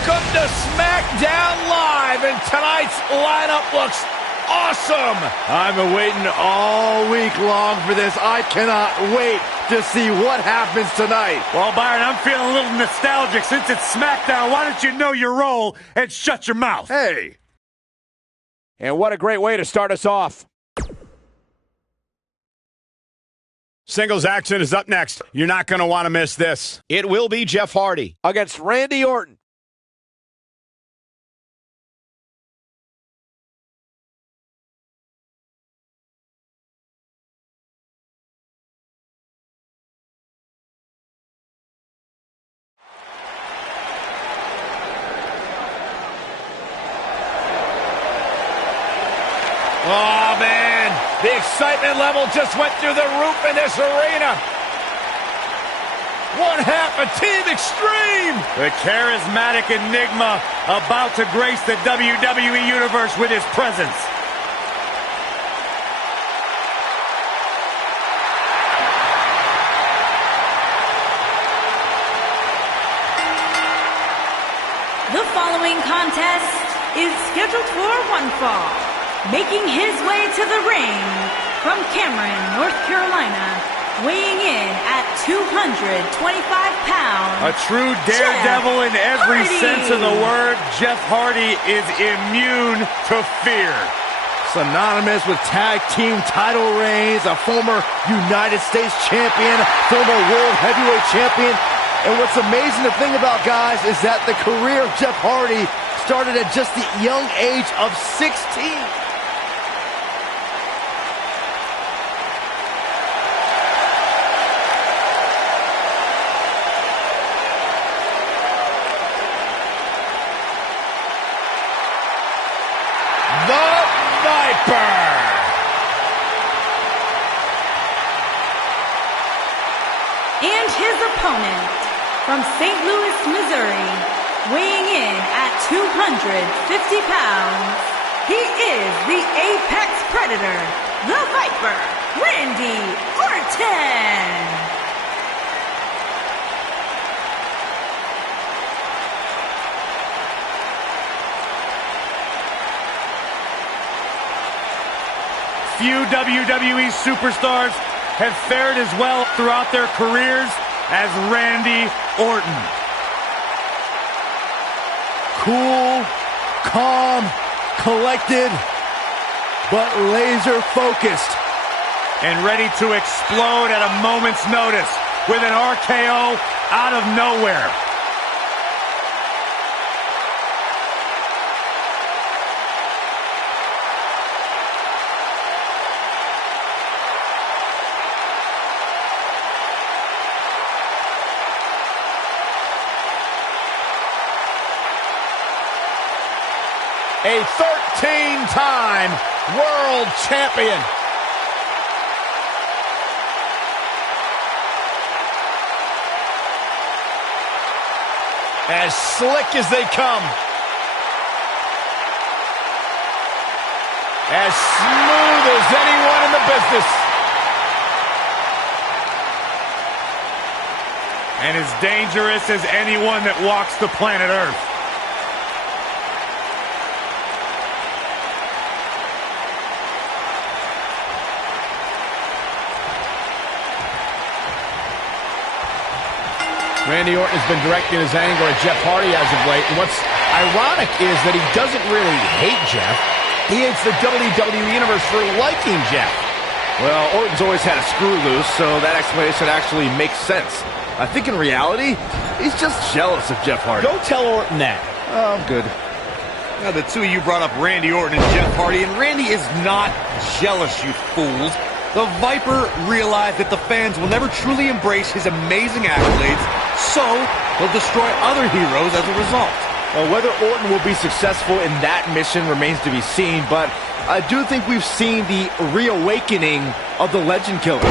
Welcome to SmackDown Live, and tonight's lineup looks awesome. I've been waiting all week long for this. I cannot wait to see what happens tonight. Well, Byron, I'm feeling a little nostalgic. Since it's SmackDown, why don't you know your role and shut your mouth? Hey. And what a great way to start us off. Singles action is up next. You're not going to want to miss this. It will be Jeff Hardy against Randy Orton. Oh, man, the excitement level just went through the roof in this arena. One half of Team Extreme. The charismatic enigma about to grace the WWE Universe with his presence. The following contest is scheduled for one fall. Making his way to the ring from Cameron, North Carolina, weighing in at 225 pounds. A true daredevil in every sense of the word, Jeff Hardy is immune to fear. Synonymous with tag team title reigns, a former United States champion, former world heavyweight champion. And what's amazing to think about, guys, is that the career of Jeff Hardy started at just the young age of 16. And his opponent from St. Louis, Missouri, weighing in at 250 pounds, he is the Apex Predator, the Viper, Randy Orton. Few WWE superstars have fared as well throughout their careers as Randy Orton. Cool, calm, collected, but laser focused. And ready to explode at a moment's notice with an RKO out of nowhere. A 13-time world champion. As slick as they come. As smooth as anyone in the business. And as dangerous as anyone that walks the planet Earth. Randy Orton has been directing his anger at Jeff Hardy as of late, and what's ironic is that he doesn't really hate Jeff. He hates the WWE Universe for liking Jeff. Well, Orton's always had a screw loose, so that explanation actually makes sense. I think in reality, he's just jealous of Jeff Hardy. Go tell Orton that. Oh, good. Now, the two of you brought up Randy Orton and Jeff Hardy, and Randy is not jealous, you fools. The Viper realized that the fans will never truly embrace his amazing accolades, so he'll destroy other heroes as a result. Well, whether Orton will be successful in that mission remains to be seen, but I do think we've seen the reawakening of the Legend Killer.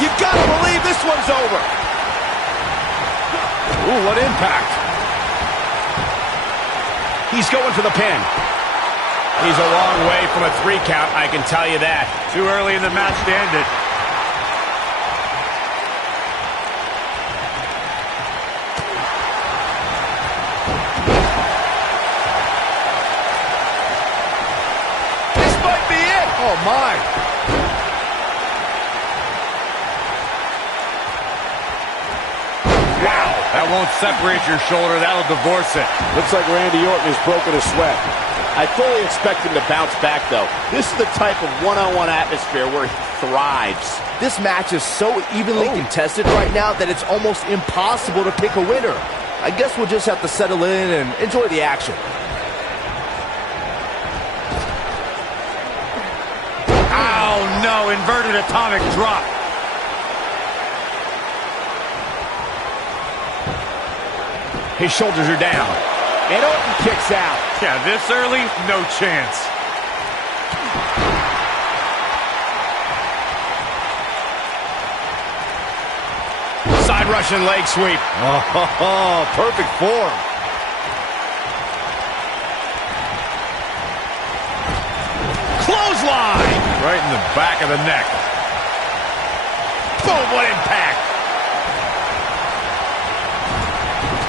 You gotta believe this one's over. Ooh, what impact. He's going for the pin. He's a long way from a 3 count, I can tell you that. Too early in the match to end it. This might be it. Oh, my. Wow, that won't separate your shoulder. That'll divorce it. Looks like Randy Orton has broken a sweat. I fully expect him to bounce back, though. This is the type of one-on-one atmosphere where he thrives. This match is so evenly contested right now that it's almost impossible to pick a winner. I guess we'll just have to settle in and enjoy the action. Oh, no, inverted atomic drop. His shoulders are down. And Orton kicks out. Yeah, this early, no chance. Side Russian leg sweep. Oh, perfect form. Clothesline. Right in the back of the neck. Boom, what impact.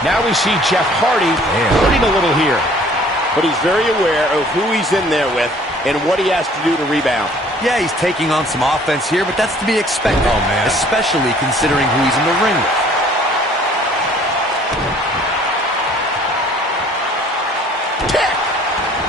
Now we see Jeff Hardy hurting a little here. But he's very aware of who he's in there with and what he has to do to rebound. Yeah, he's taking on some offense here, but that's to be expected. Oh, man. Especially considering who he's in the ring with. Kick!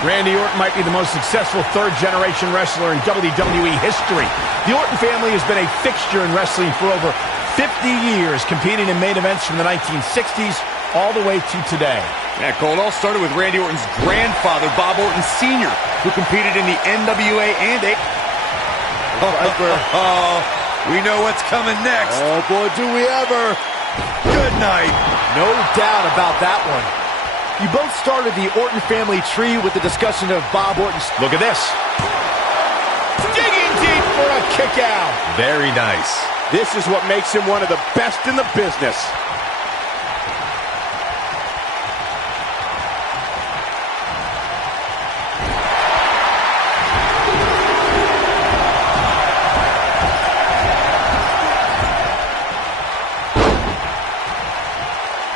Randy Orton might be the most successful third-generation wrestler in WWE history. The Orton family has been a fixture in wrestling for over 50 years, competing in main events from the 1960s all the way to today. Yeah, Cole, it all started with Randy Orton's grandfather, Bob Orton Sr., who competed in the NWA and A. Oh, we know what's coming next. Oh, boy, do we ever. Good night. No doubt about that one. You both started the Orton family tree with the discussion of Bob Orton's... Look at this. Digging deep for a kick out. Very nice. This is what makes him one of the best in the business.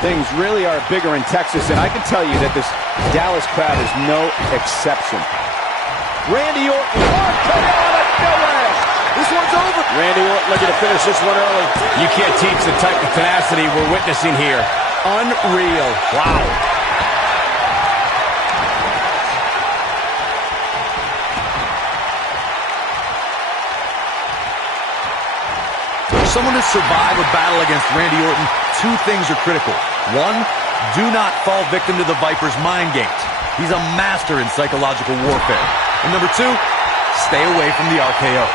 Things really are bigger in Texas, and I can tell you that this Dallas crowd is no exception. Randy Orton, RKO out of nowhere. This one's over. Randy Orton looking to finish this one early. You can't teach the type of tenacity we're witnessing here. Unreal. Wow. For someone to survive a battle against Randy Orton, two things are critical. One, do not fall victim to the Viper's mind games. He's a master in psychological warfare. And number two, stay away from the RKO.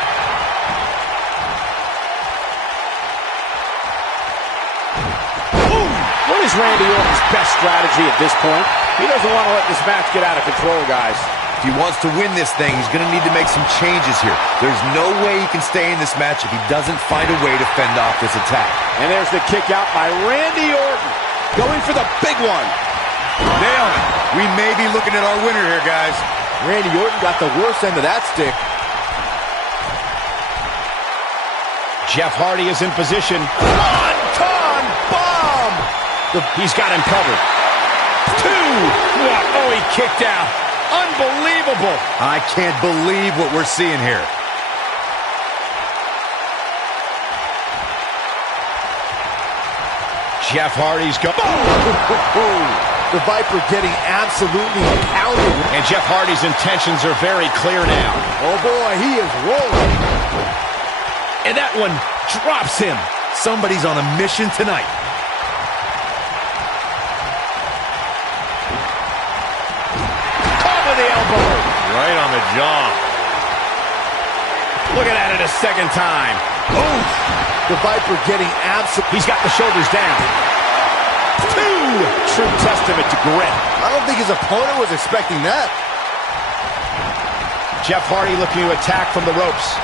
What is Randy Orton's best strategy at this point? He doesn't want to let this match get out of control, guys. If he wants to win this thing, he's going to need to make some changes here. There's no way he can stay in this match if he doesn't find a way to fend off this attack. And there's the kick out by Randy Orton. Going for the big one. Nailed it. We may be looking at our winner here, guys. Randy Orton got the worst end of that stick. Jeff Hardy is in position. One-ton bomb! He's got him covered. Two! What? Oh, he kicked out. Unbelievable! I can't believe what we're seeing here. Jeff Hardy's go. The Viper getting absolutely pounded. And Jeff Hardy's intentions are very clear now. Oh boy, he is rolling. And that one drops him. Somebody's on a mission tonight. Caught with the elbow. Right on the jaw. Looking at it a second time. Oof. The Viper getting absolutely... He's got the shoulders down. Two! True testament to grit. I don't think his opponent was expecting that. Jeff Hardy looking to attack from the ropes.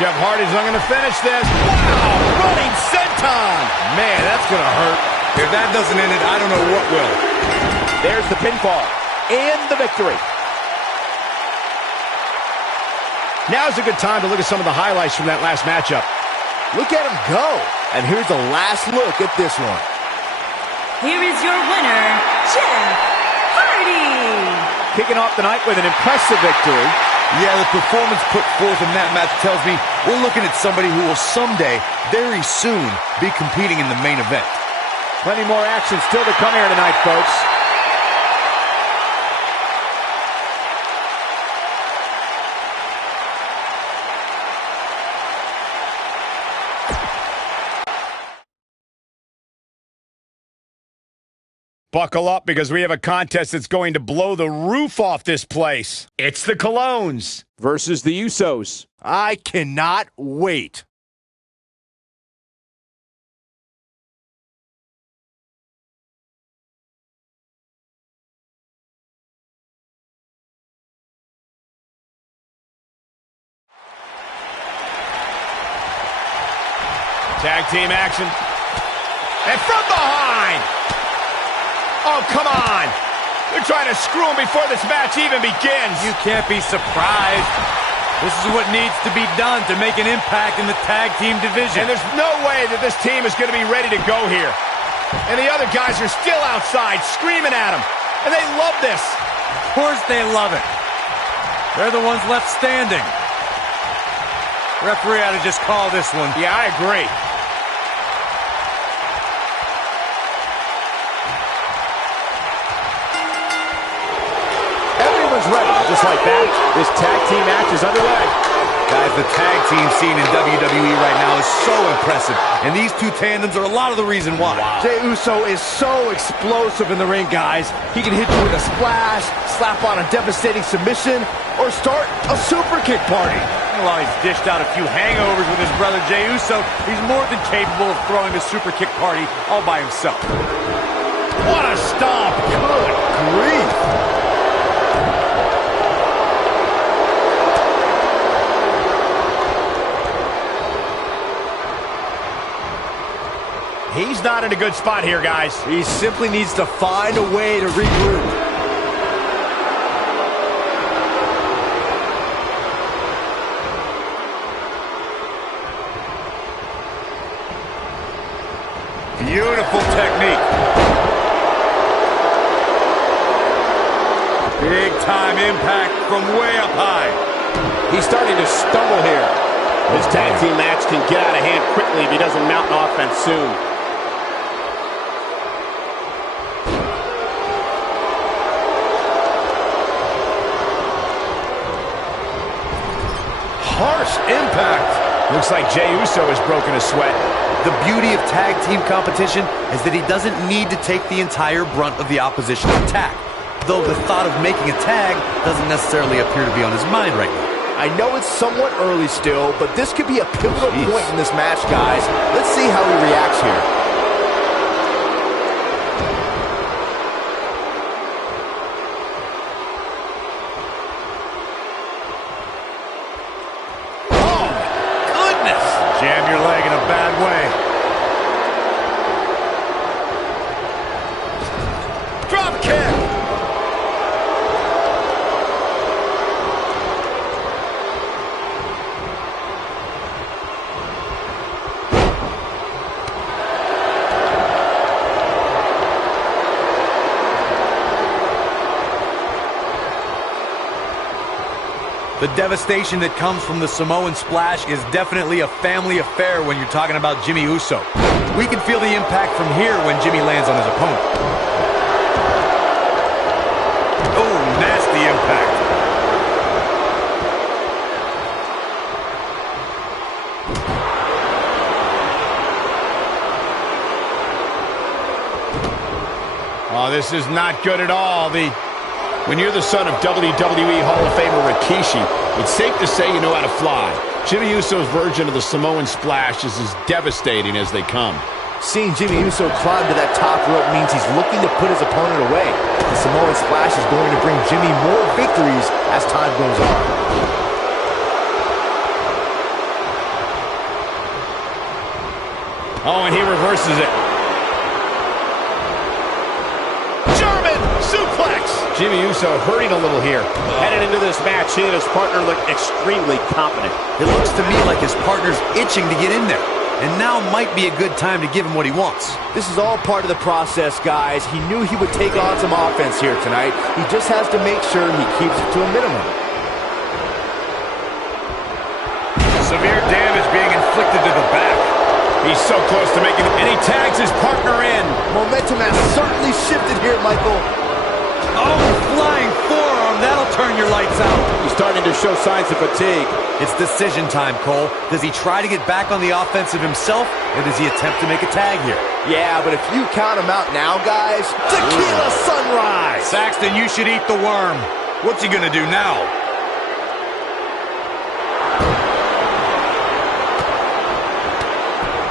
Jeff Hardy's not going to finish this. Wow, running senton. Man, that's going to hurt. If that doesn't end it, I don't know what will. There's the pinfall and the victory. Now's a good time to look at some of the highlights from that last matchup. Look at him go. And here's the last look at this one. Here is your winner, Jeff Hardy. Kicking off the night with an impressive victory. Yeah, the performance put forth in that match tells me we're looking at somebody who will someday, very soon, be competing in the main event. Plenty more action still to come here tonight, folks. Buckle up because we have a contest that's going to blow the roof off this place. It's the Colognes Versus the Usos. I cannot wait. Tag team action. And from behind. Oh, come on. They're trying to screw him before this match even begins. You can't be surprised. This is what needs to be done to make an impact in the tag team division. And there's no way that this team is going to be ready to go here. And the other guys are still outside screaming at him. And they love this. Of course they love it. They're the ones left standing. Referee ought to just call this one. Yeah, I agree. Ready. Just like that, this tag team match is underway. Guys, the tag team scene in WWE right now is so impressive, and these two tandems are a lot of the reason why. Wow. Jey Uso is so explosive in the ring, guys. He can hit you with a splash, slap on a devastating submission, or start a super kick party. While he's dished out a few hangovers with his brother Jey Uso, he's more than capable of throwing a super kick party all by himself. What a stomp. Good grief. He's not in a good spot here, guys. He simply needs to find a way to regroup. Beautiful technique. Big time impact from way up high. He's starting to stumble here. This tag team match can get out of hand quickly if he doesn't mount an offense soon. Harsh impact. Looks like Jey Uso has broken a sweat. The beauty of tag team competition is that he doesn't need to take the entire brunt of the opposition's attack. Though the thought of making a tag doesn't necessarily appear to be on his mind right now. I know it's somewhat early still, but this could be a pivotal point in this match, guys. Let's see how he reacts here. Jam your leg in a bad way. Drop kick. The devastation that comes from the Samoan splash is definitely a family affair when you're talking about Jimmy Uso. We can feel the impact from here when Jimmy lands on his opponent. Oh, nasty impact. Oh, this is not good at all. When you're the son of WWE Hall of Famer Rikishi, it's safe to say you know how to fly. Jimmy Uso's version of the Samoan splash is as devastating as they come. Seeing Jimmy Uso climb to that top rope means he's looking to put his opponent away. The Samoan splash is going to bring Jimmy more victories as time goes on. Oh, and he reverses it. German suplex. Jimmy Uso hurting a little here. Headed into this match, he and his partner look extremely confident. It looks to me like his partner's itching to get in there. And now might be a good time to give him what he wants. This is all part of the process, guys. He knew he would take on some offense here tonight. He just has to make sure he keeps it to a minimum. Severe damage being inflicted to the back. He's so close to making it, and he tags his partner in. Momentum has certainly shifted here, Michael. Oh, flying forearm. That'll turn your lights out. He's starting to show signs of fatigue. It's decision time, Cole. Does he try to get back on the offensive himself, or does he attempt to make a tag here? Yeah, but if you count him out now, guys, tequila sunrise. Saxton, you should eat the worm. What's he going to do now?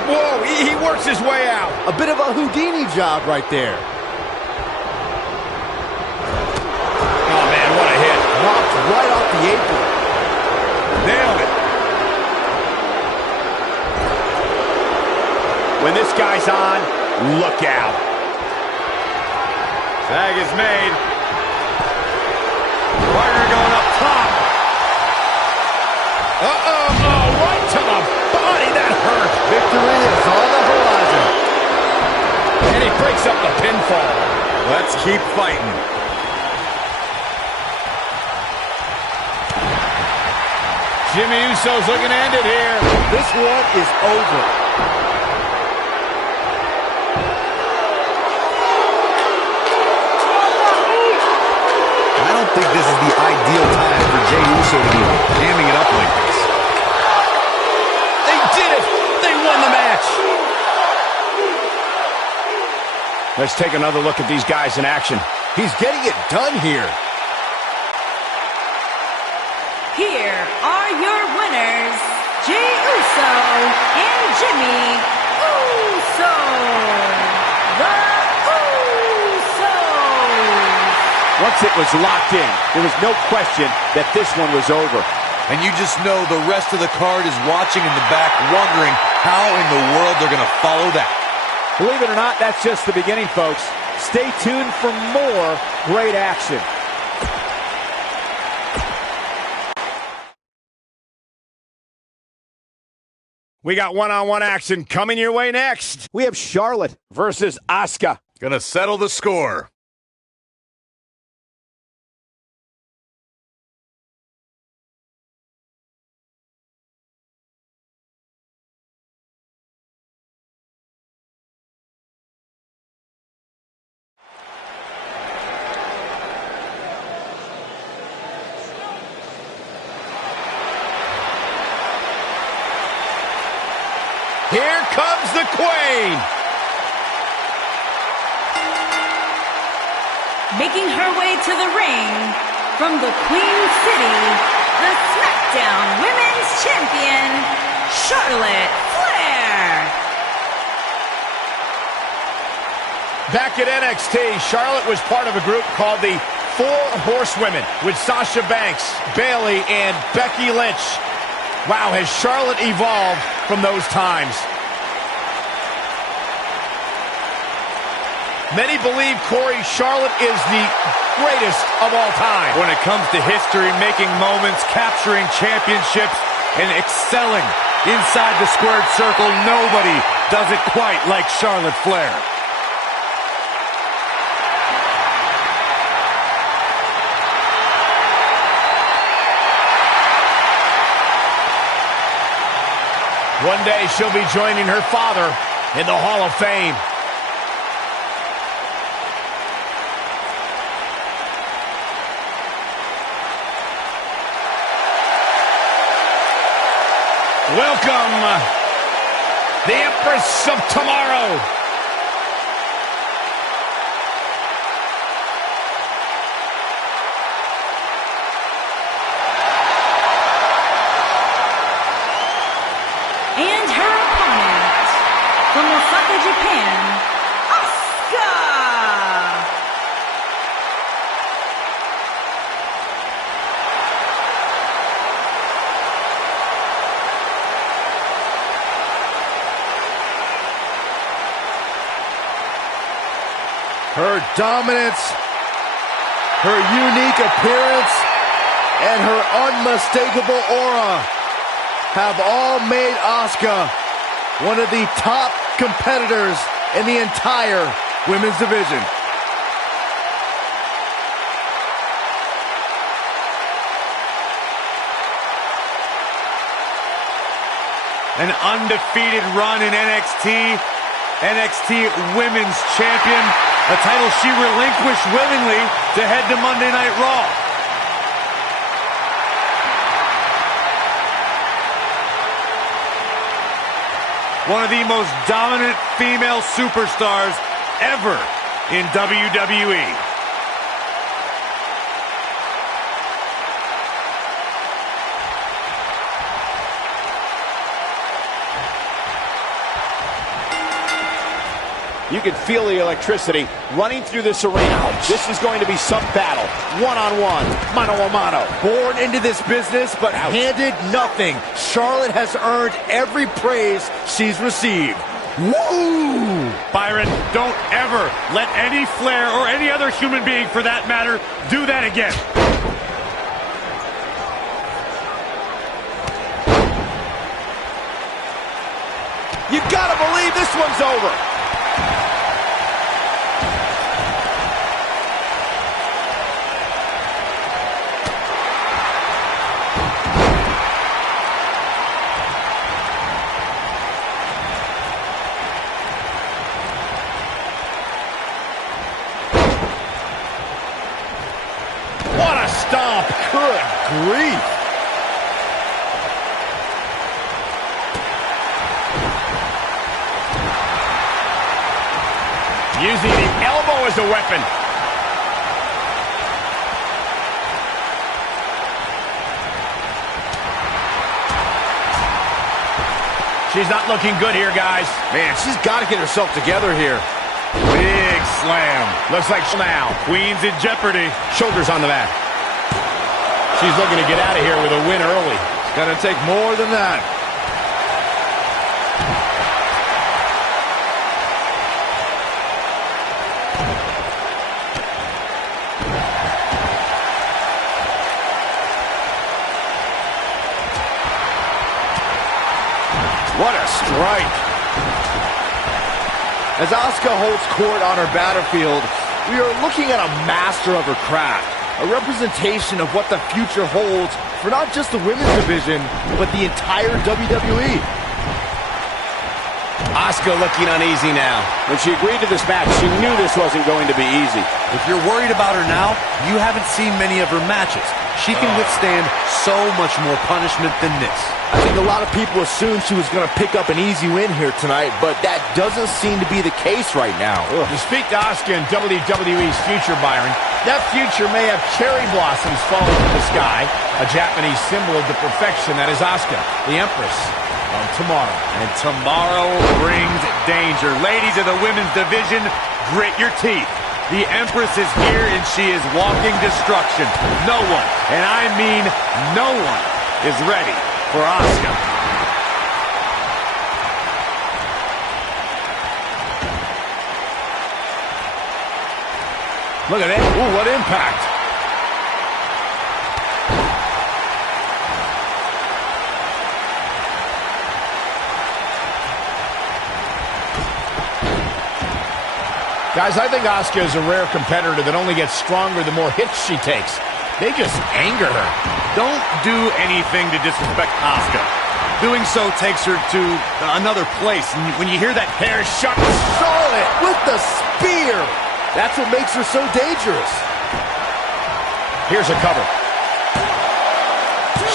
Whoa, he works his way out. A bit of a Houdini job right there. Oh, man, what a hit. Knocked right off the apron. Nailed it. When this guy's on, look out. Tag is made. Partner going up top. Uh-oh, oh, right to the body. That hurt. Victory is on the horizon. And he breaks up the pinfall. Let's keep fighting. Jimmy Uso's looking to end it here. This one is over. I don't think this is the ideal time for Jey Uso to be jamming it up like this. They did it. They won the match. Let's take another look at these guys in action. He's getting it done here. Here are your winners, Jey Uso and Jimmy Uso. The Usos. Once it was locked in, there was no question that this one was over. And you just know the rest of the card is watching in the back, wondering how in the world they're going to follow that. Believe it or not, that's just the beginning, folks. Stay tuned for more great action. We got one-on-one action coming your way next. We have Charlotte versus Asuka. Gonna settle the score. Here comes the Queen. Making her way to the ring from the Queen City, the SmackDown Women's Champion, Charlotte Flair. Back at NXT, Charlotte was part of a group called the Four Horsewomen with Sasha Banks, Bayley, and Becky Lynch. Wow, has Charlotte evolved from those times. Many believe, Corey, Charlotte is the greatest of all time. When it comes to history, making moments, capturing championships, and excelling inside the squared circle, nobody does it quite like Charlotte Flair. One day she'll be joining her father in the Hall of Fame. Welcome, the Empress of Tomorrow. And her opponent, from Osaka, Japan, Asuka. Her dominance, her unique appearance, and her unmistakable aura have all made Asuka one of the top competitors in the entire women's division. An undefeated run in NXT, NXT Women's Champion, a title she relinquished willingly to head to Monday Night Raw. One of the most dominant female superstars ever in WWE. You can feel the electricity running through this arena. This is going to be some battle. One-on-one, mano-a-mano. Born into this business, but handed nothing. Charlotte has earned every praise she's received. Woo! Byron, don't ever let any Flair or any other human being, for that matter, do that again. You gotta believe this one's over. What a stomp. Good grief. Using the elbow as a weapon. She's not looking good here, guys. Man, she's got to get herself together here. Big slam. Looks like now. Queen's in jeopardy. Shoulders on the mat. She's looking to get out of here with a win early. It's going to take more than that. What a strike. As Asuka holds court on her battlefield, we are looking at a master of her craft, a representation of what the future holds for not just the women's division, but the entire WWE. Asuka looking uneasy now. When she agreed to this match, she knew this wasn't going to be easy. If you're worried about her now, you haven't seen many of her matches. She can withstand so much more punishment than this. I think a lot of people assumed she was going to pick up an easy win here tonight, but that doesn't seem to be the case right now. To speak to Asuka and WWE's future, Byron, that future may have cherry blossoms falling from the sky, a Japanese symbol of the perfection that is Asuka, the Empress of tomorrow. And tomorrow brings danger. Ladies of the women's division, grit your teeth. The Empress is here and she is walking destruction. No one, and I mean no one, is ready for Asuka. Look at that. Ooh, what impact. Guys, I think Asuka is a rare competitor that only gets stronger the more hits she takes. They just anger her. Don't do anything to disrespect Asuka. Doing so takes her to another place. And when you hear that hair shot, Charlotte with the spear. That's what makes her so dangerous. Here's a cover.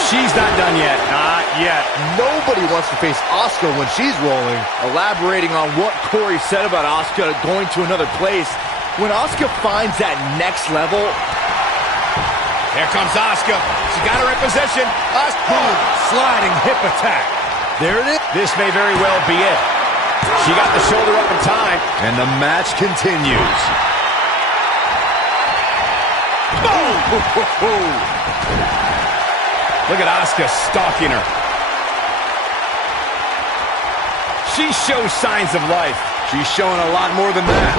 She's not done yet. not yet. Nobody wants to face Asuka when she's rolling. Elaborating on what Corey said about Asuka going to another place, when Asuka finds that next level. Here comes Asuka. She got her in position. Boom, sliding hip attack. There it is. This may very well be it. She got the shoulder up in time. And the match continues. Boom! Look at Asuka stalking her. She shows signs of life. She's showing a lot more than that.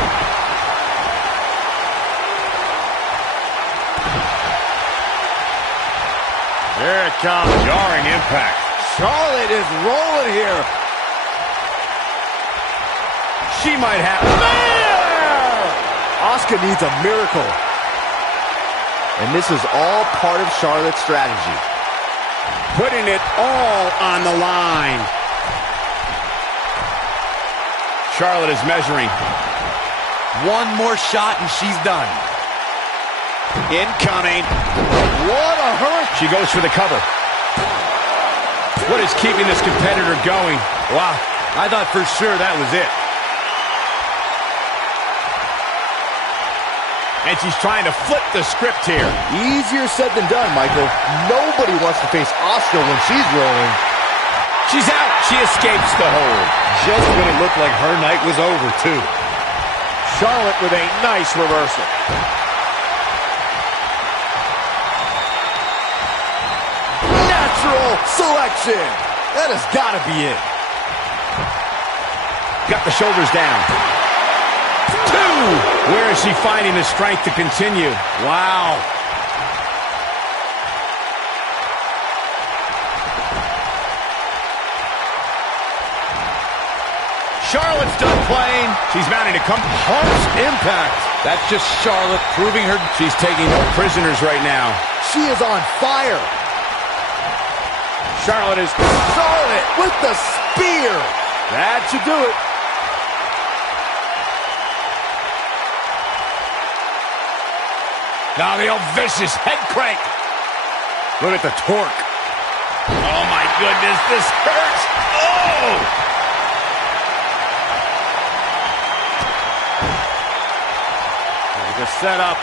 Here it comes. Jarring impact. Charlotte is rolling here. She might have... Asuka needs a miracle. And this is all part of Charlotte's strategy. Putting it all on the line. Charlotte is measuring. One more shot and she's done. Incoming. What a hurt. She goes for the cover. What is keeping this competitor going? Wow, I thought for sure that was it. And she's trying to flip the script here. Easier said than done, Michael. Nobody wants to face Asuka when she's rolling. She's out. She escapes the hold. Just when it looked like her night was over, too. Charlotte with a nice reversal. Natural selection. That has got to be it. Got the shoulders down. 2. Where is she finding the strength to continue? Wow. Charlotte's done playing. She's mounting to come. Harsh impact. That's just Charlotte proving her. She's taking no prisoners right now. She is on fire. Charlotte with the spear. That should do it. Now the old vicious head crank. Look at the torque. Oh my goodness, this hurts. Oh! There's a setup.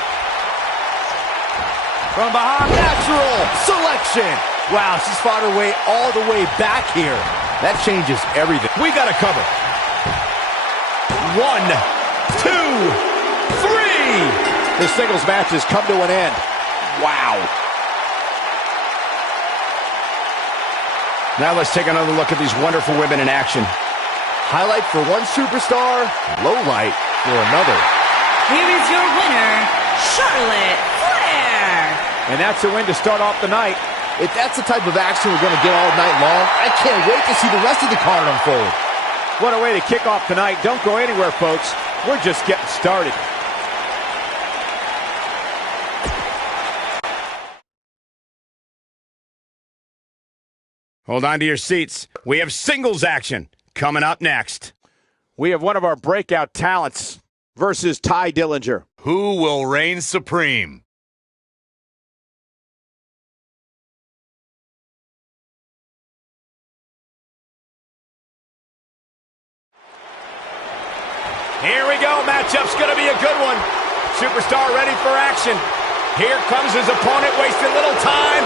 From behind, natural selection. Wow, she's fought her way all the way back here. That changes everything. We got to cover. 1, 2, 3. This singles match has come to an end. Wow. Now let's take another look at these wonderful women in action. Highlight for one superstar, low light for another. Here is your winner, Charlotte Flair. And that's a win to start off the night. If that's the type of action we're going to get all night long, I can't wait to see the rest of the card unfold. What a way to kick off the night. Don't go anywhere, folks. We're just getting started. Hold on to your seats. We have singles action coming up next. We have one of our breakout talents versus Ty Dillinger. Who will reign supreme? Here we go. Matchup's going to be a good one. Superstar ready for action. Here comes his opponent, wasting little time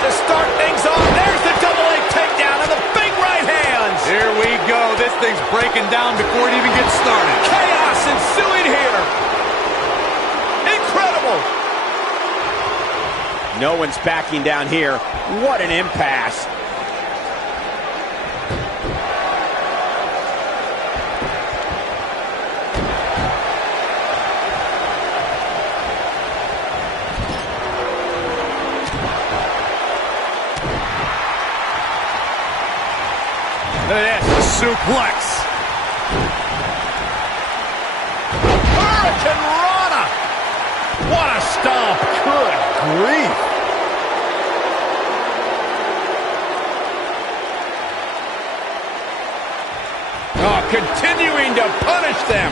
to start things off. There's the double leg takedown and the big right hands. Here we go. This thing's breaking down before it even gets started. Chaos ensuing here. Incredible. No one's backing down here. What an impasse. Look at this, suplex. Hurricane Rana. What a stomp. Good grief. Oh, continuing to punish them.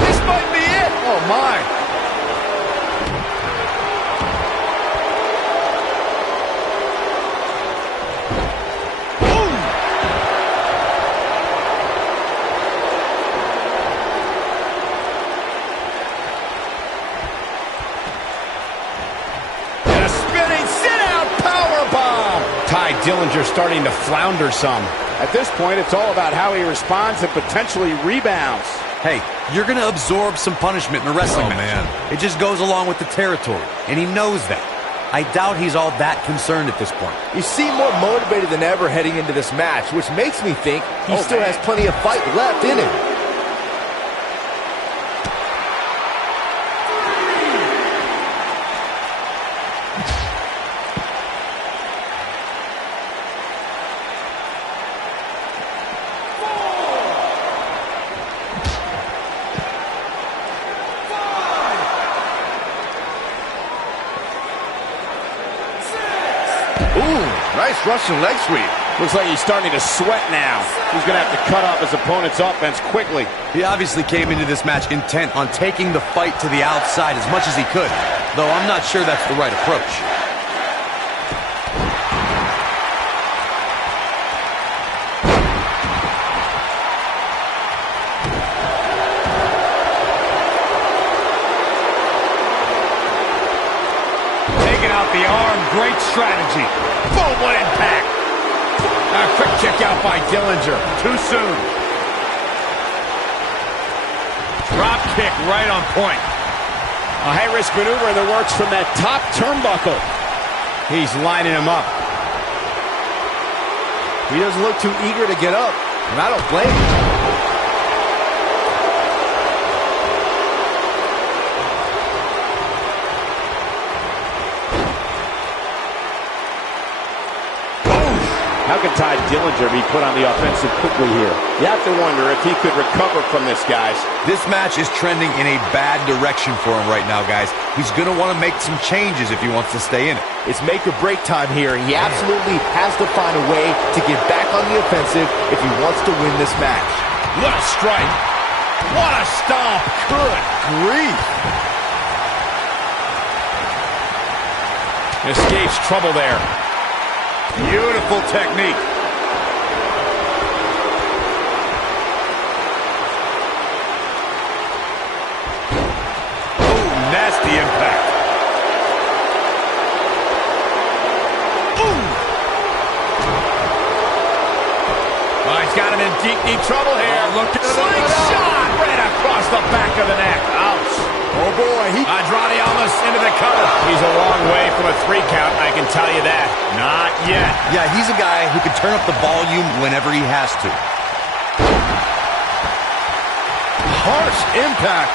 This might be it. Oh, my. Ty Dillinger starting to flounder some. At this point, it's all about how he responds and potentially rebounds. Hey, you're going to absorb some punishment in a wrestling match. Man. It just goes along with the territory, and he knows that. I doubt he's all that concerned at this point. You seem more motivated than ever heading into this match, which makes me think he still has plenty of fight left in him. Russian leg sweep. Looks like he's starting to sweat now. He's going to have to cut off his opponent's offense quickly. He obviously came into this match intent on taking the fight to the outside as much as he could, though I'm not sure that's the right approach. Taking out the arm, great strategy. Boom, what impact. A quick kick out by Dillinger. Too soon. Drop kick right on point. A high-risk maneuver in the works from that top turnbuckle. He's lining him up. He doesn't look too eager to get up, and I don't blame him. How can Ty Dillinger be put on the offensive quickly here? You have to wonder if he could recover from this, guys. This match is trending in a bad direction for him right now, guys. He's going to want to make some changes if he wants to stay in it. It's make or break time here, and he absolutely has to find a way to get back on the offensive if he wants to win this match. What a strike. What a stomp. Good grief. Escapes trouble there. Beautiful technique. Oh, nasty impact. Ooh. Oh, he's got him in deep, deep trouble here. Look at Slingshot right across the back of the neck. Ouch. Oh, boy. Andrade almost into the cover. He's a long way from a 3 count, I can tell you that. Not yet. Yeah, he's a guy who can turn up the volume whenever he has to. Harsh impact.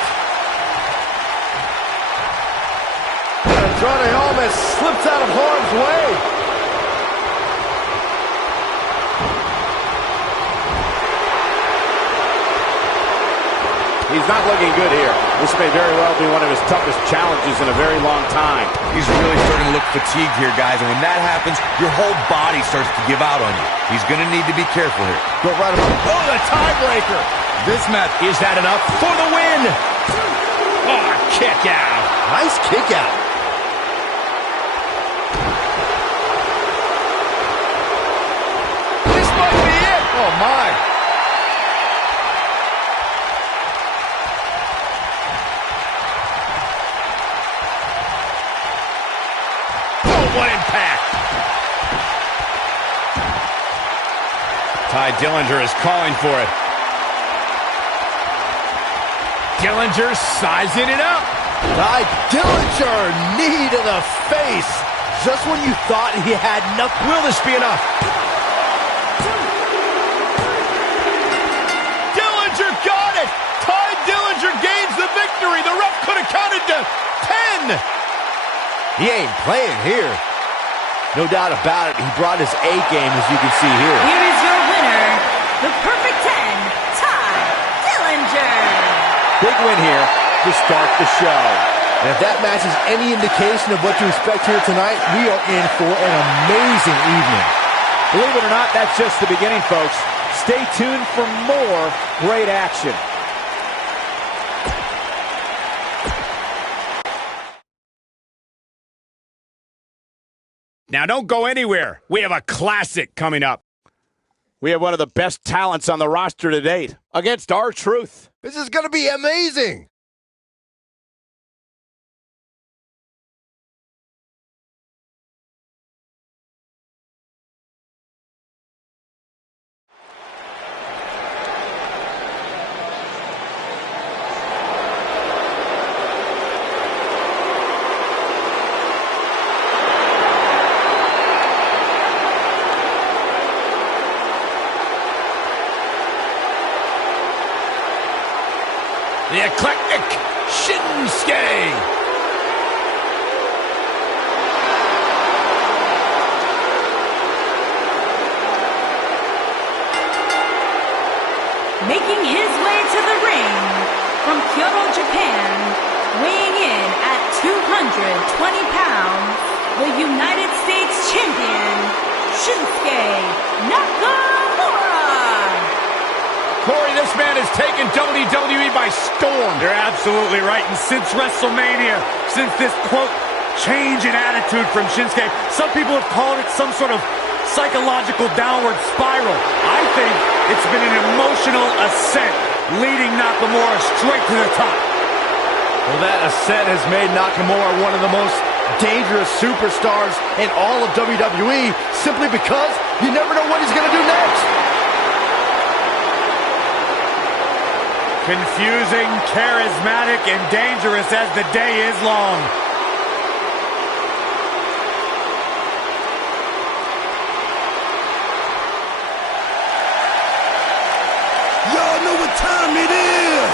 Andrade almost slips out of harm's way. He's not looking good here. This may very well be one of his toughest challenges in a very long time. He's really starting to look fatigued here, guys, and when that happens, your whole body starts to give out on you. He's going to need to be careful here. Go right about. Oh, the tiebreaker. This match, Is that enough for the win? Oh, kick out. Nice kick out. This might be it. Oh, my. What impact! Ty Dillinger is calling for it. Dillinger sizing it up. Ty Dillinger, knee to the face. Just when you thought he had enough. Will this be enough? Dillinger got it! Ty Dillinger gains the victory. The ref could have counted to 10. He ain't playing here. No doubt about it, he brought his A game, as you can see here. Here is your winner, the Perfect 10, Ty Dillinger. Big win here to start the show. And if that match is any indication of what to expect here tonight, we are in for an amazing evening. Believe it or not, that's just the beginning, folks. Stay tuned for more great action. Now don't go anywhere. We have a classic coming up. We have one of the best talents on the roster to date against R-Truth. This is going to be amazing. The eclectic Shinsuke. Making his way to the ring from Kyoto, Japan, weighing in at 220 pounds, the United States Champion, Shinsuke Nakamura. Corey, this man has taken WWE by storm. You're absolutely right. And since WrestleMania, since this, quote, change in attitude from Shinsuke, some people have called it some sort of psychological downward spiral. I think it's been an emotional ascent, leading Nakamura straight to the top. Well, that ascent has made Nakamura one of the most dangerous superstars in all of WWE, simply because you never know what he's going to do next. Confusing, charismatic, and dangerous as the day is long. Y'all know what time it is.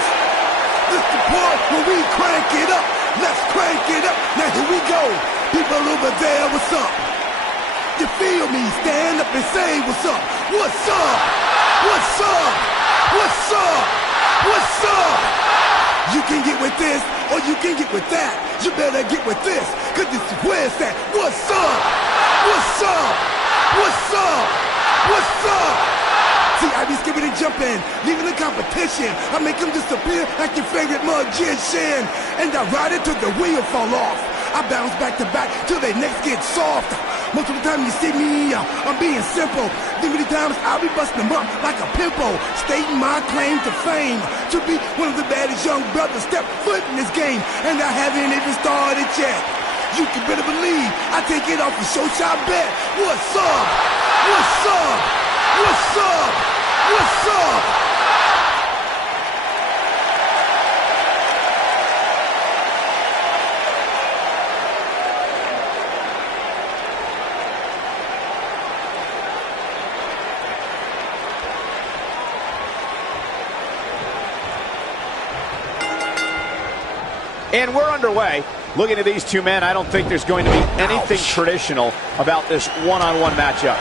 This the part where we crank it up. Let's crank it up. Now here we go. People over there, what's up? You feel me? Stand up and say what's up. What's up? What's up? What's up? What's up? You can get with this or you can get with that. You better get with this, cause this is where it's at. What's up? What's up? What's up? What's up? See, I be skipping and jumping, leaving the competition. I make them disappear like your favorite magician. And I ride it till the wheel fall off. I bounce back to back till their necks get soft. Most of the time you see me, I'm being simple. Then many times I'll be busting them up like a pimple, stating my claim to fame, to be one of the baddest young brothers step foot in this game. And I haven't even started yet. You can better believe I take it off the show shop bet. What's up? What's up? What's up? What's up? And we're underway. Looking at these two men, I don't think there's going to be anything traditional about this one-on-one matchup.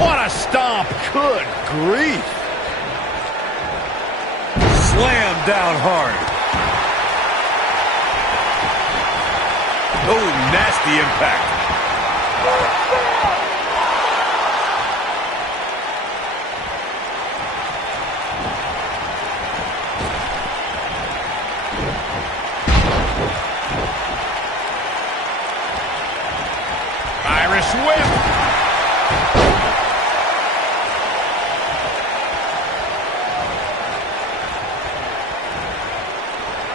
What a stomp. Good grief. Slam down hard. Oh, nasty impact. Irish whip.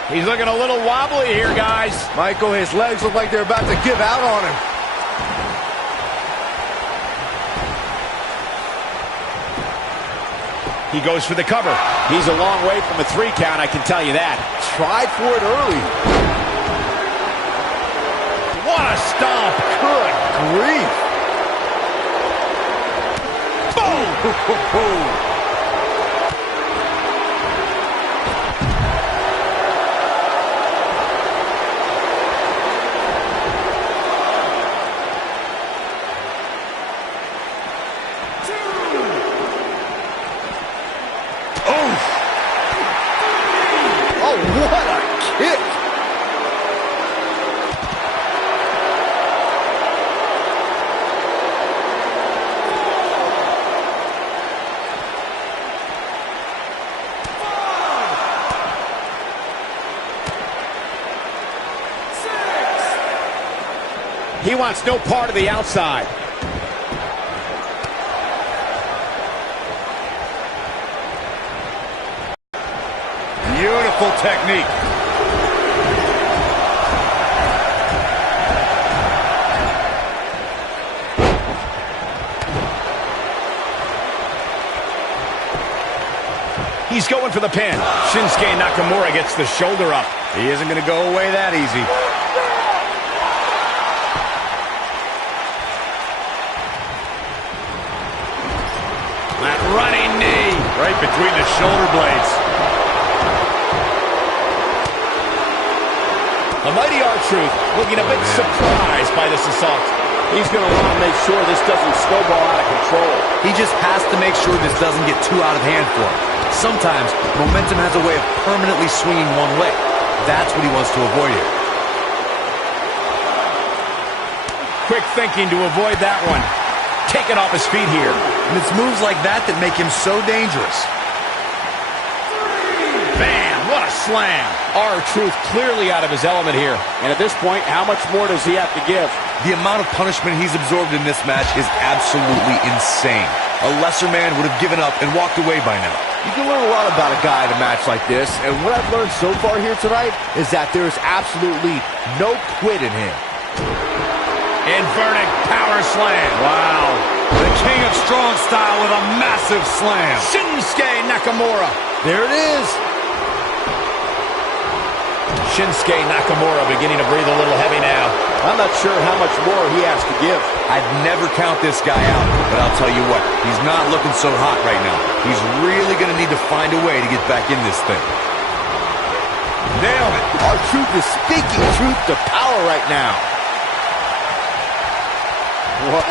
He's looking a little wobbly here, guys. Michael, his legs look like they're about to give out on him. He goes for the cover. He's a long way from a 3 count, I can tell you that. Tried for it early. What a stomp. Good grief. Boom! What a kick! He wants no part of the outside. Beautiful technique. He's going for the pin. Shinsuke Nakamura gets the shoulder up. He isn't going to go away that easy. That running knee. Right between the shoulder blades. The mighty R-Truth looking a bit surprised by this assault. He's going to want to make sure this doesn't snowball out of control. He just has to make sure this doesn't get too out of hand for him. Sometimes momentum has a way of permanently swinging one way. That's what he wants to avoid here. Quick thinking to avoid that one. Taken off his feet here. And it's moves like that that make him so dangerous. Bam! What a slam. R-Truth clearly out of his element here. And at this point, how much more does he have to give? The amount of punishment he's absorbed in this match is absolutely insane. A lesser man would have given up and walked away by now. You can learn a lot about a guy in a match like this, and what I've learned so far here tonight is that there is absolutely no quit in him. Inverted power slam. Wow. The king of strong style with a massive slam. Shinsuke Nakamura. There it is. Shinsuke Nakamura beginning to breathe a little heavy now. I'm not sure how much more he has to give. I'd never count this guy out, but I'll tell you what, he's not looking so hot right now. He's really going to need to find a way to get back in this thing. Nailed it. R-Truth is speaking truth to power right now. Whoa!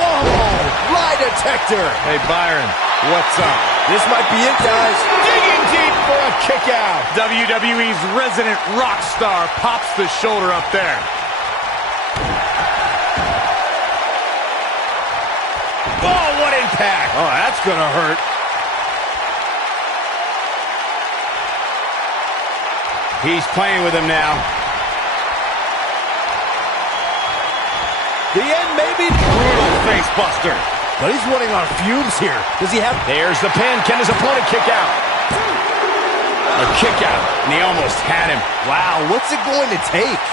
Lie detector! Hey, Byron, what's up? This might be it, guys. Digging deep for a kick out. WWE's resident rock star pops the shoulder up there. Oh, what impact. Oh, that's gonna hurt. He's playing with him now. The end may be Brutal face buster. but he's running on fumes here. Does he have... There's the pin. Can his opponent kick out? A kick out, and he almost had him. Wow, what's it going to take?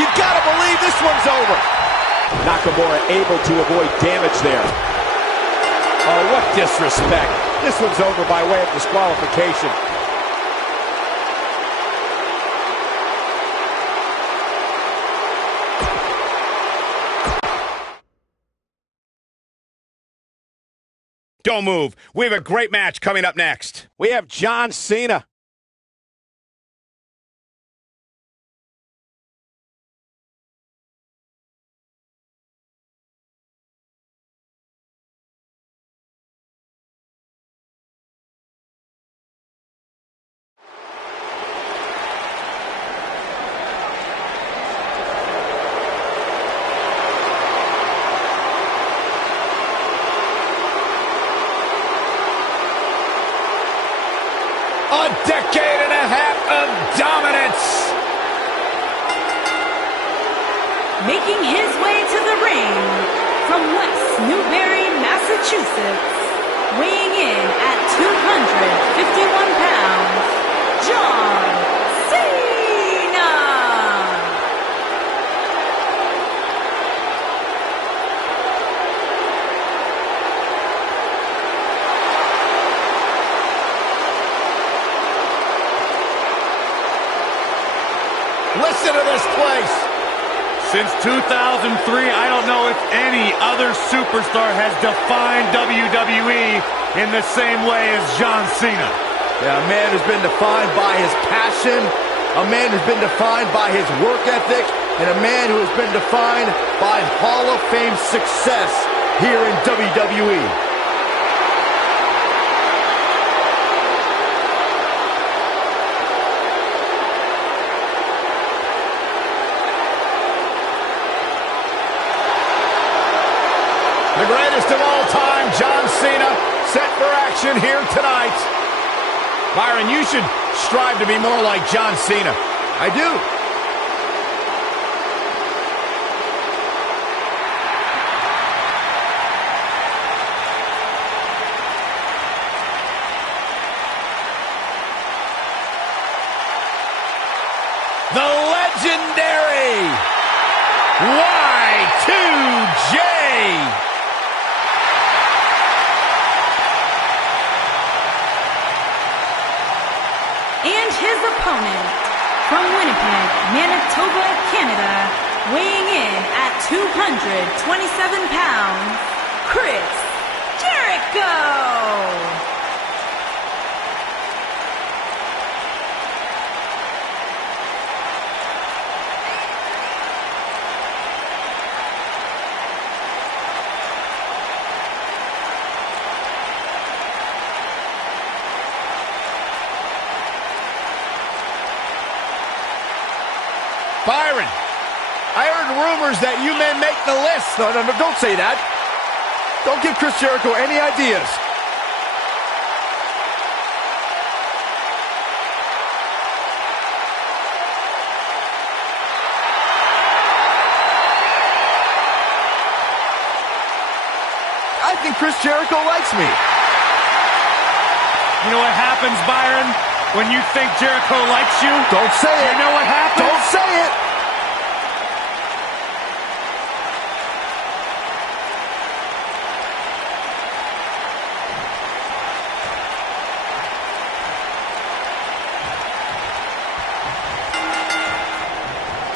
You gotta believe this one's over. Nakamura able to avoid damage there. Oh, what disrespect. This one's over by way of disqualification. Don't move. We have a great match coming up next. We have John Cena. A decade and a half of dominance. Making his way to the ring from West Newbury, Massachusetts, weighing in at 251 pounds, John Cena. Listen to this place. Since 2003, I don't know if any other superstar has defined WWE in the same way as John Cena. Yeah, a man who's been defined by his passion, a man who's been defined by his work ethic, and a man who has been defined by Hall of Fame success here in WWE. The greatest of all time, John Cena, set for action here tonight. Byron, you should strive to be more like John Cena. I do. The legendary Y2J. And his opponent from Winnipeg, Manitoba, Canada, weighing in at 227 pounds, Chris Jericho. Byron, I heard rumors that you may make the list. No, don't say that. Don't give Chris Jericho any ideas. I think Chris Jericho likes me. You know what happens, Byron, when you think Jericho likes you? Don't say it. You know what happens? Don't say it.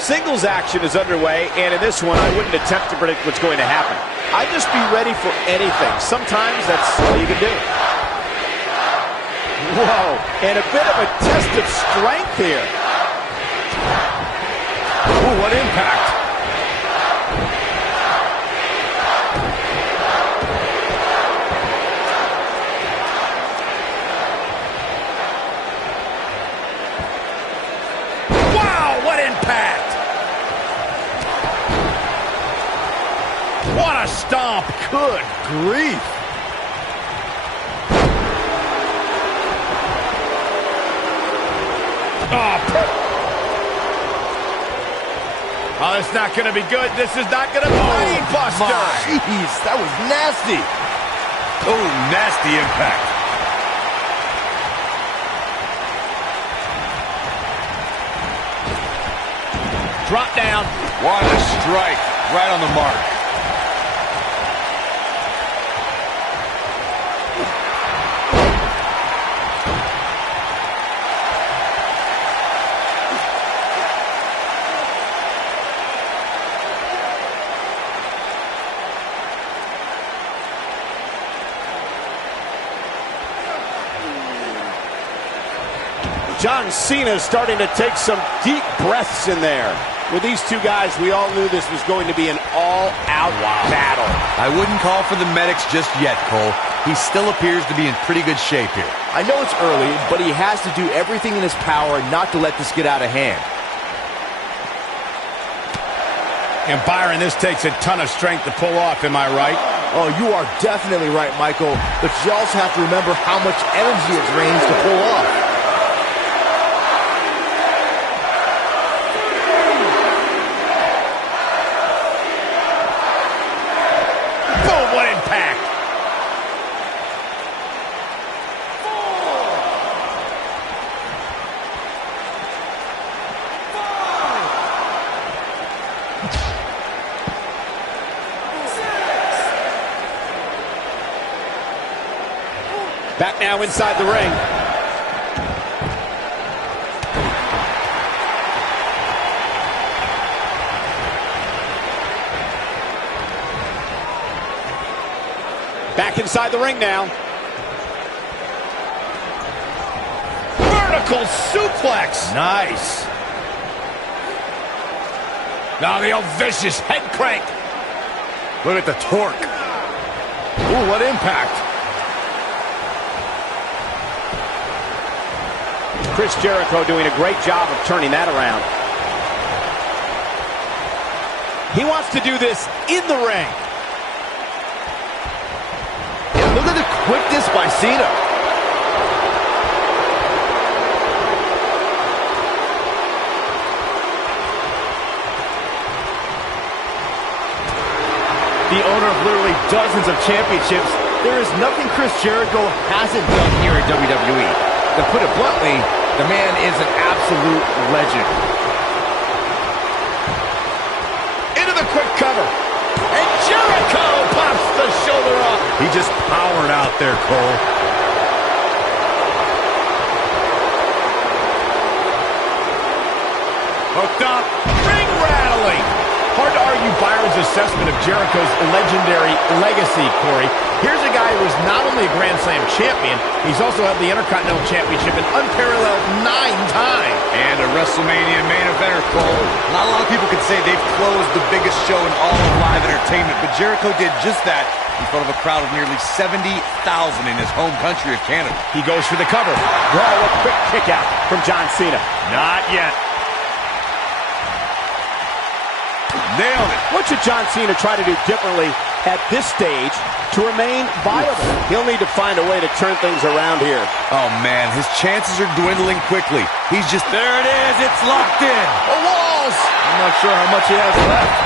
Singles action is underway, and in this one, I wouldn't attempt to predict what's going to happen. I'd just be ready for anything. Sometimes that's all you can do. Whoa, and a bit of a test of strength here. Ooh, what impact. Wow, what impact! What a stomp! Good grief. Oh, it's not going to be good. This is not going to be brain buster. Jeez, that was nasty. Oh, nasty impact. Drop down. What a strike. Right on the mark. John Cena is starting to take some deep breaths in there. With these two guys, we all knew this was going to be an all-out battle. I wouldn't call for the medics just yet, Cole. He still appears to be in pretty good shape here. I know it's early, but he has to do everything in his power not to let this get out of hand. And Byron, this takes a ton of strength to pull off, am I right? Oh, you are definitely right, Michael. But you also have to remember how much energy it drains to pull off. Back now inside the ring. Back inside the ring now. Vertical suplex. Nice. Now the old vicious head crank. Look at the torque. Ooh, what impact. Chris Jericho doing a great job of turning that around. He wants to do this in the ring. And look at the quickness by Cena. The owner of literally dozens of championships, there is nothing Chris Jericho hasn't done here at WWE. To put it bluntly, the man is an absolute legend. Into the quick cover. And Jericho pops the shoulder up. He just powered out there, Cole. Hooked up. Ring rattling. Hard to argue Byron's assessment of Jericho's legendary legacy, Corey. Here's a guy who is not only a Grand Slam champion, he's also held the Intercontinental Championship an unparalleled 9 times. And a WrestleMania main eventer, Cole. Not a lot of people could say they've closed the biggest show in all of live entertainment, but Jericho did just that in front of a crowd of nearly 70,000 in his home country of Canada. He goes for the cover. Whoa, a quick kick out from John Cena. Not yet. Nailed it. What should John Cena try to do differently at this stage to remain viable? He'll need to find a way to turn things around here. Oh, man, his chances are dwindling quickly. He's just... There it is. It's locked in. The walls. I'm not sure how much he has left.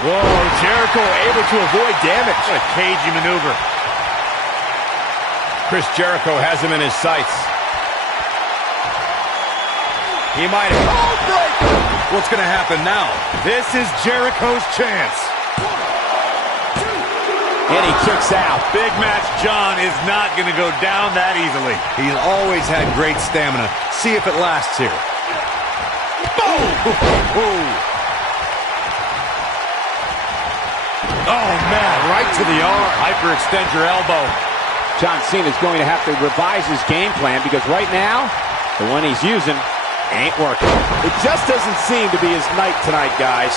Whoa, Jericho able to avoid damage. What a cagey maneuver. Chris Jericho has him in his sights. He might have... What's going to happen now? This is Jericho's chance. And he kicks out. Big Match John is not going to go down that easily. He's always had great stamina. See if it lasts here. Boom! Oh, man, right to the arm. Hyperextend your elbow. John Cena's going to have to revise his game plan because right now, the one he's using ain't working. It just doesn't seem to be his night tonight, guys.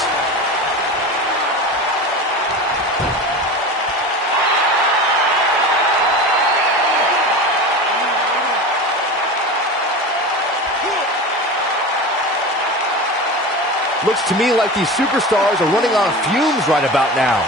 Looks to me like these superstars are running on fumes right about now.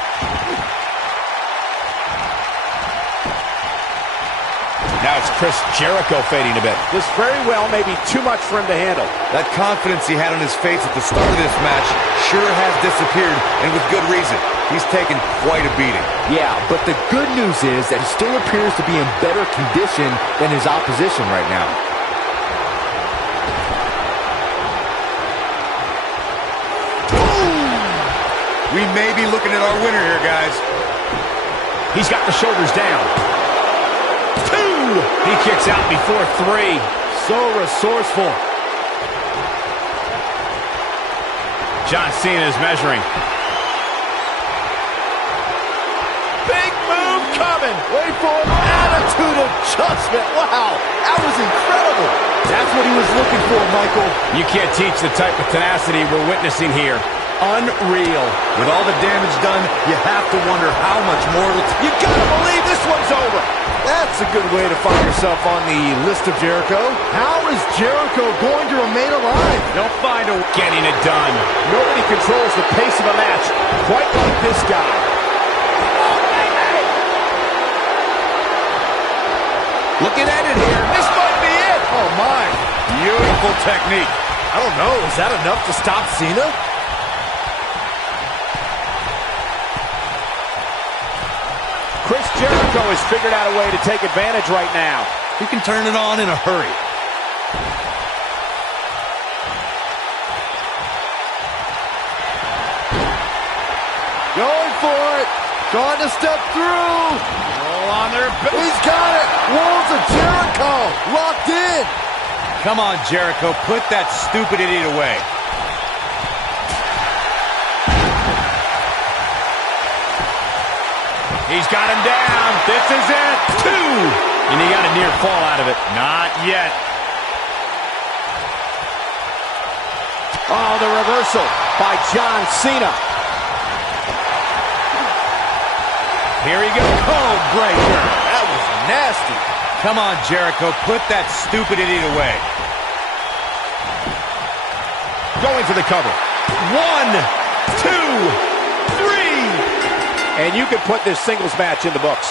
Now it's Chris Jericho fading a bit. This very well may be too much for him to handle. That confidence he had on his face at the start of this match sure has disappeared, and with good reason. He's taken quite a beating. Yeah, but the good news is that he still appears to be in better condition than his opposition right now. We may be looking at our winner here, guys. He's got the shoulders down. 2! He kicks out before 3. So resourceful. John Cena is measuring. Big move coming. Wait for it. Attitude adjustment. Wow, that was incredible. That's what he was looking for, Michael. You can't teach the type of tenacity we're witnessing here. Unreal. With all the damage done, you have to wonder how much more it'll take. You gotta believe this one's over. That's a good way to find yourself on the list of Jericho. How is Jericho going to remain alive? They'll find a getting it done. Nobody controls the pace of a match quite like this guy. Looking at it here. This might be it. Oh, my. Beautiful technique. I don't know. Is that enough to stop Cena? Chris Jericho has figured out a way to take advantage right now. He can turn it on in a hurry. Going for it. Trying to step through. All on their back. He's got it. Walls of Jericho. Locked in. Come on, Jericho. Put that stupid idiot away. He's got him down. This is it. 2! And he got a near fall out of it. Not yet. Oh, the reversal by John Cena. Here he goes. Oh, breaker. That was nasty. Come on, Jericho. Put that stupid idiot away. Going for the cover. 1, 2, 3. And you can put this singles match in the books.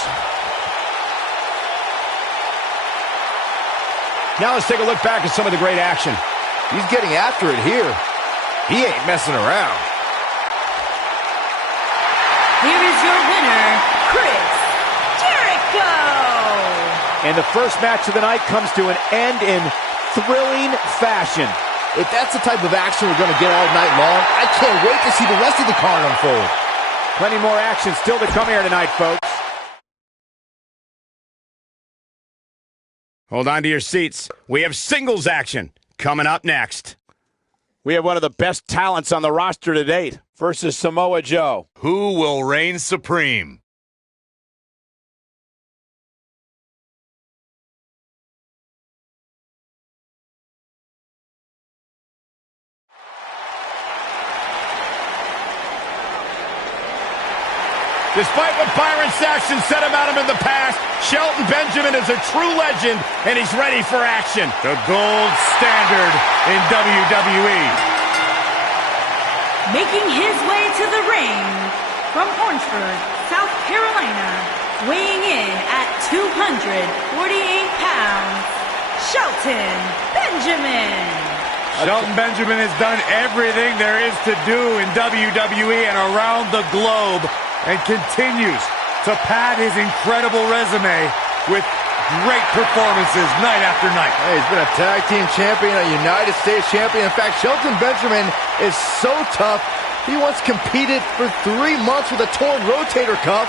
Now let's take a look back at some of the great action. He's getting after it here. He ain't messing around. Here is your winner, Chris Jericho. And the first match of the night comes to an end in thrilling fashion. If that's the type of action we're going to get all night long, I can't wait to see the rest of the card unfold. Plenty more action still to come here tonight, folks. Hold on to your seats. We have singles action coming up next. We have one of the best talents on the roster to date versus Samoa Joe. Who will reign supreme? Despite what Byron Saxton said about him in the past, Shelton Benjamin is a true legend, and he's ready for action. The gold standard in WWE. Making his way to the ring from Orangeburg, South Carolina, weighing in at 248 pounds, Shelton Benjamin. Shelton Benjamin has done everything there is to do in WWE and around the globe, and continues to pad his incredible resume with great performances night after night. Hey, he's been a tag team champion, a United States champion. In fact, Shelton Benjamin is so tough, he once competed for 3 months with a torn rotator cuff.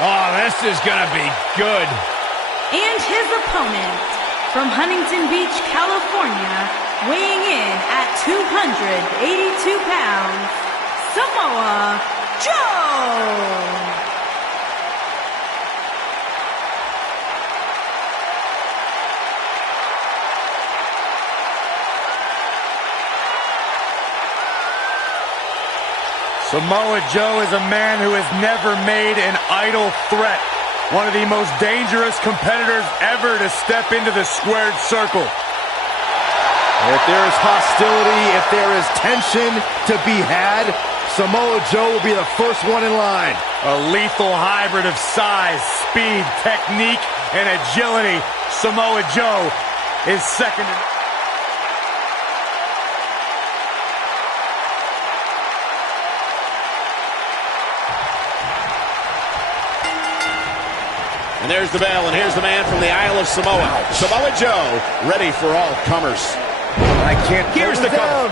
Oh, this is gonna be good. And his opponent from Huntington Beach, California, weighing in at 282 pounds, Samoa Joe. Samoa Joe is a man who has never made an idle threat. One of the most dangerous competitors ever to step into the squared circle. If there is hostility, if there is tension to be had, Samoa Joe will be the first one in line. A lethal hybrid of size, speed, technique, and agility. Samoa Joe is second to... And there's the bell, and here's the man from the Isle of Samoa. Samoa Joe, ready for all comers. I can't... Here's the cover.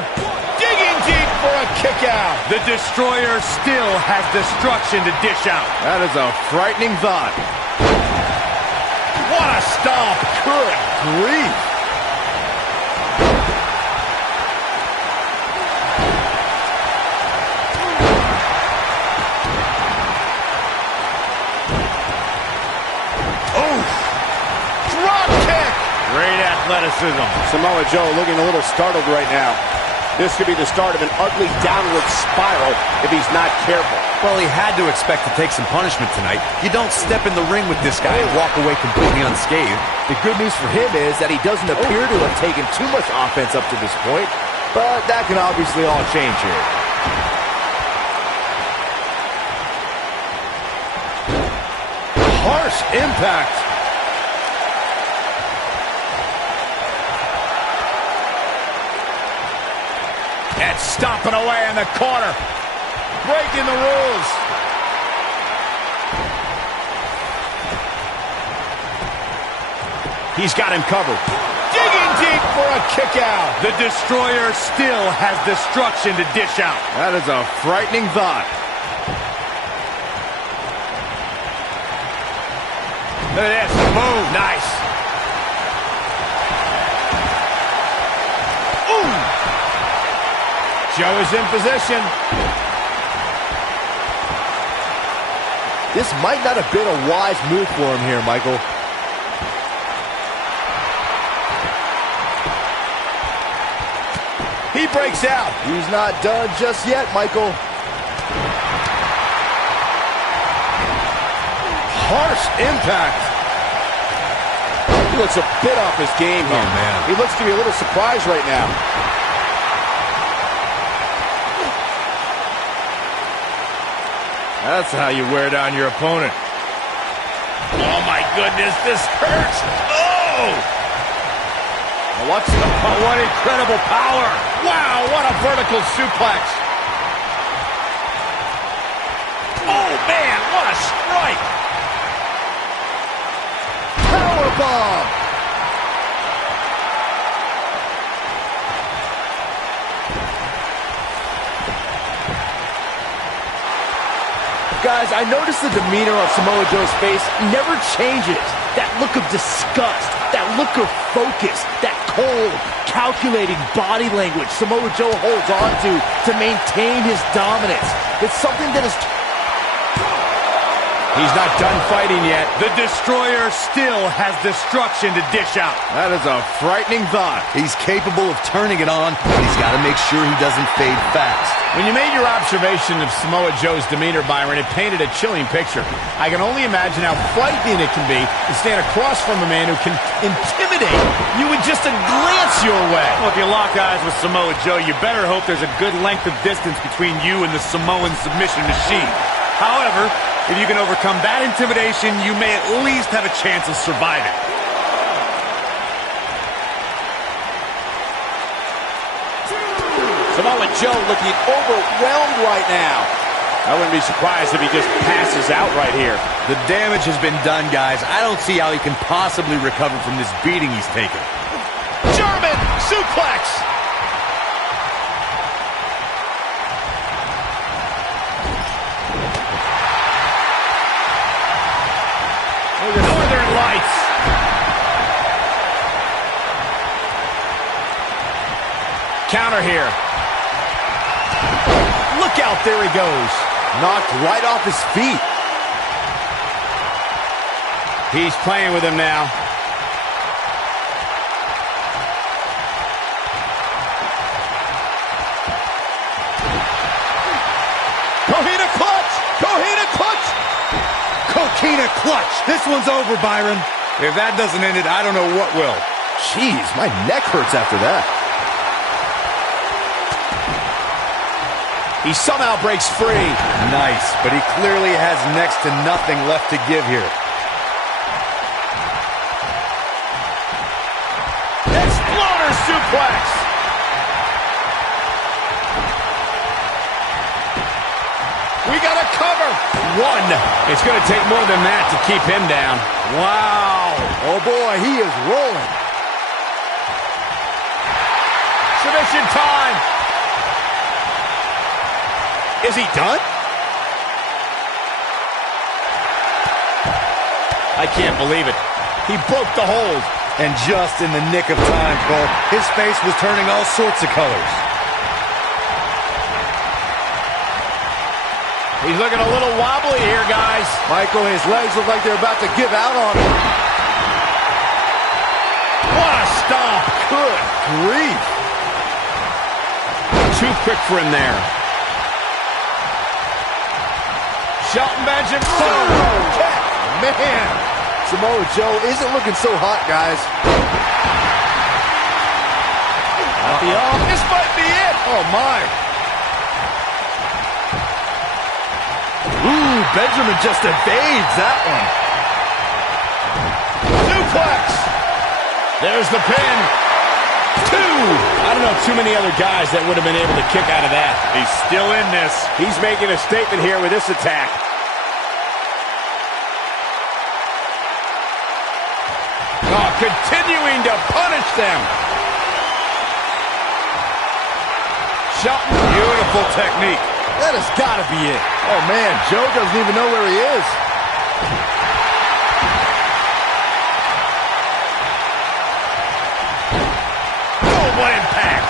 Digging deep for a kick out. The Destroyer still has destruction to dish out. That is a frightening thought. What a stomp. Good grief. Great athleticism. Samoa Joe looking a little startled right now. This could be the start of an ugly downward spiral if he's not careful. Well, he had to expect to take some punishment tonight. You don't step in the ring with this guy and walk away completely unscathed. The good news for him is that he doesn't appear to have taken too much offense up to this point, but that can obviously all change here. Harsh impact. And stomping away in the corner. Breaking the rules. He's got him covered. Digging deep for a kick out. The Destroyer still has destruction to dish out. That is a frightening thought. Look at this. Boom. Nice. Ooh. Joe is in position. This might not have been a wise move for him here, Michael. He breaks out. He's not done just yet, Michael. Harsh impact. He looks a bit off his game here. Oh, man. He looks to be a little surprised right now. That's how you wear down your opponent. Oh, my goodness, this hurts. Oh! What incredible power. Wow, what a vertical suplex. Oh, man, what a strike. Powerbomb. Guys, I noticed the demeanor of Samoa Joe's face never changes. That look of disgust, that look of focus, that cold, calculating body language Samoa Joe holds on to maintain his dominance. It's something that is... He's not done fighting yet. The Destroyer still has destruction to dish out. That is a frightening thought. He's capable of turning it on, but he's got to make sure he doesn't fade fast. When you made your observation of Samoa Joe's demeanor, Byron, it painted a chilling picture. I can only imagine how frightening it can be to stand across from a man who can intimidate you with just a glance your way. Well, if you lock eyes with Samoa Joe, you better hope there's a good length of distance between you and the Samoan submission machine. However, if you can overcome that intimidation, you may at least have a chance of surviving. Samoa Joe looking overwhelmed right now. I wouldn't be surprised if he just passes out right here. The damage has been done, guys. I don't see how he can possibly recover from this beating he's taken. German suplex. Northern Lights. Counter here. Look out, there he goes. Knocked right off his feet. He's playing with him now. Coquina clutch! Coquina clutch! Coquina clutch! This one's over, Byron. If that doesn't end it, I don't know what will. Jeez, my neck hurts after that. He somehow breaks free. Nice, but he clearly has next to nothing left to give here. Exploder suplex. We got a cover. One. It's going to take more than that to keep him down. Wow. Oh, boy, he is rolling. Submission time. Is he done? I can't believe it. He broke the hold. And just in the nick of time, Cole. His face was turning all sorts of colors. He's looking a little wobbly here, guys. Michael, his legs look like they're about to give out on him. What a stomp. Good grief. Too quick for him there. Shelton Benjamin. Oh, man. Samoa Joe isn't looking so hot, guys. This might be it. Oh, my. Ooh, Benjamin just evades that one. Suplex. There's the pin. Two. I don't know too many other guys that would have been able to kick out of that. He's still in this. He's making a statement here with this attack. Oh, continuing to punish them. Shelton. Beautiful technique. That has got to be it. Oh, man, Joe doesn't even know where he is. Oh, what impact.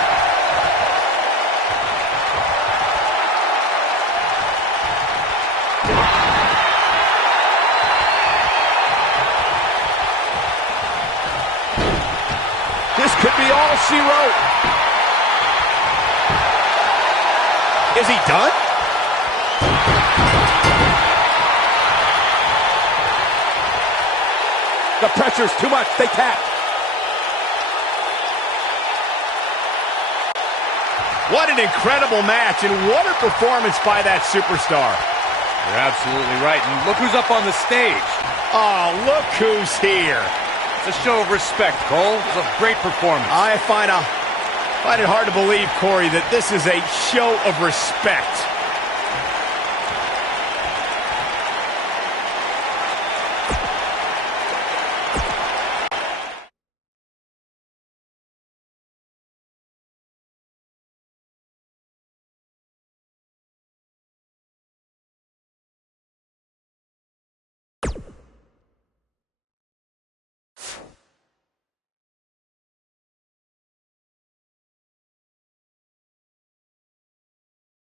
This could be all she wrote. Is he done? The pressure's too much. They tap. What an incredible match, and what a performance by that superstar. You're absolutely right. And look who's up on the stage. Oh, look who's here. It's a show of respect, Cole. It's a great performance. I find it hard to believe, Corey, that this is a show of respect.